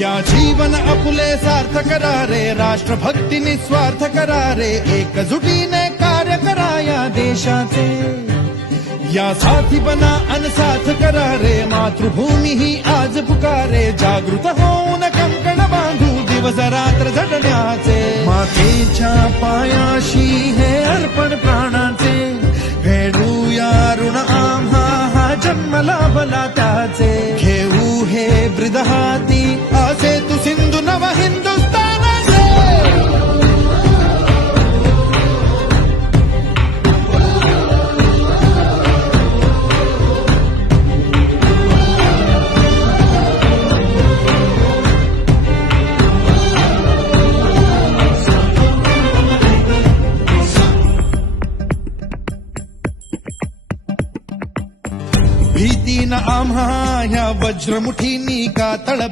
या जीवन आपुले सार्थ करा रे, राष्ट्रभक्ती निस्वार्थ करा रे, एकजुटीने कार्य करा या देशाचे. या साथी बना अनसाथ करा रे, मातृभूमी ही आज पुकारे. जागृत होऊन कंकण बांधू दिवस रात्र झटण्याचे. मातेच्या पायाशी हे अर्पण प्राणाचे, फेडूया ऋण आम्हा हा जन्म लाभला त्याचे. घेऊ हे ब्रिद हाती असे तू सिंधू नव हिंदुस्थानाचे. भीती न आम्हा ह्या वज्रमुठीनी का तळप